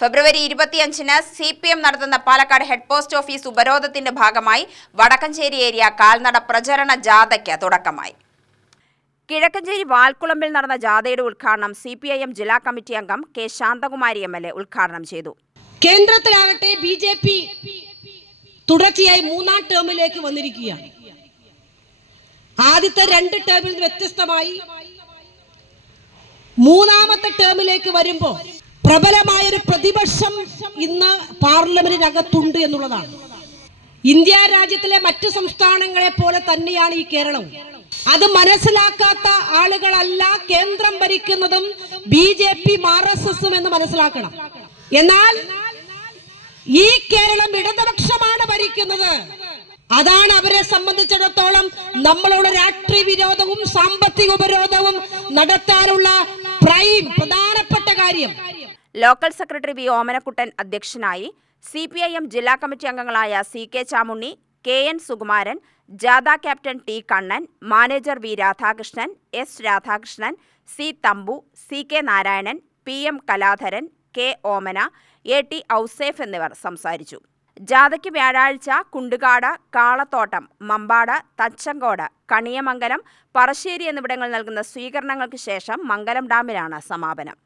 ഫെബ്രുവരി 25-ന് CPM നടത്തുന്ന Palakkad head post office ഉപരോധത്തിന്റെ ഭാഗമായി Vadakkanchery area കാൽനട പ്രചരണ ജാഥയ്ക്ക് തുടക്കമായി. കിഴക്കഞ്ചേരി വാൽക്കുളമ്പിൽ നടന്ന ജാഥയുടെ ഉദ്ഘാടനം CPIM ജില്ലാ കമ്മിറ്റി അംഗം കെ ശാന്തകുമാരി MLA ഉദ്ഘാടനം ചെയ്തു. കേന്ദ്രത്തിലാകട്ടെ BJP തുടർച്ചയായി മൂന്നാം ടേമിലേക്ക് വന്നിരിക്കുകയാണ്. ആദ്യത്തെ 2 ടേമിൽ വ്യത്യസ്തമായി മൂന്നാമത്തെ ടേമിലേക്ക് വരുമ്പോൾ പ്രബലമായ ഒരു പ്രതിപക്ഷം ഇന്ന് പാർലമെന്റിനകത്തുണ്ട് എന്നുള്ളതാണ്. ഇന്ത്യ രാജ്യത്തിലെ മറ്റു സംസ്ഥാനങ്ങളെ പോലെ തന്നെയാണ് ഈ കേരളവും. അത് മനസ്സിലാക്കാത്ത ആളുകളല്ല കേന്ദ്രം ഭരിക്കുന്നതും BJP RSSും എന്ന് മനസ്സിലാക്കണം. എന്നാൽ ഈ കേരളം ഇടതുപക്ഷമാണ് ഭരിക്കുന്നത്. അതാണ് അവരെ സംബന്ധിച്ചിടത്തോളം നമ്മളോട് രാഷ്ട്രീയ വിരോധവും സാമ്പത്തിക ഉപരോധവും നടത്താനുള്ള പ്രധാനപ്പെട്ട കാര്യം. ലോക്കൽ സെക്രട്ടറി വി ഓമനക്കുട്ടൻ അധ്യക്ഷനായി. CPIM ജില്ലാ കമ്മിറ്റി അംഗങ്ങളായ CK ചാമുണ്ണി, KN സുകുമാരൻ, ജാഥ captain T Kannan, manager V Radhakrishnan, S Radhakrishnan, C Thampu, CK Narayanan, PM Kaladharan, K Omana, AT Ouseph എന്നിവർ സംസാരിച്ചു. ജാഥയ്ക്ക് വ്യാഴാഴ്ച കുണ്ടുകാട്, കാളത്തോട്ടം, മമ്പാട്, തച്ചങ്കോട്, കണിയമംഗലം, പറശ്ശേരി എന്നിവിടങ്ങളിൽ നൽകുന്ന സ്വീകരണങ്ങൾക്ക് ശേഷം മംഗലം ഡാമിലാണ് സമാപനം.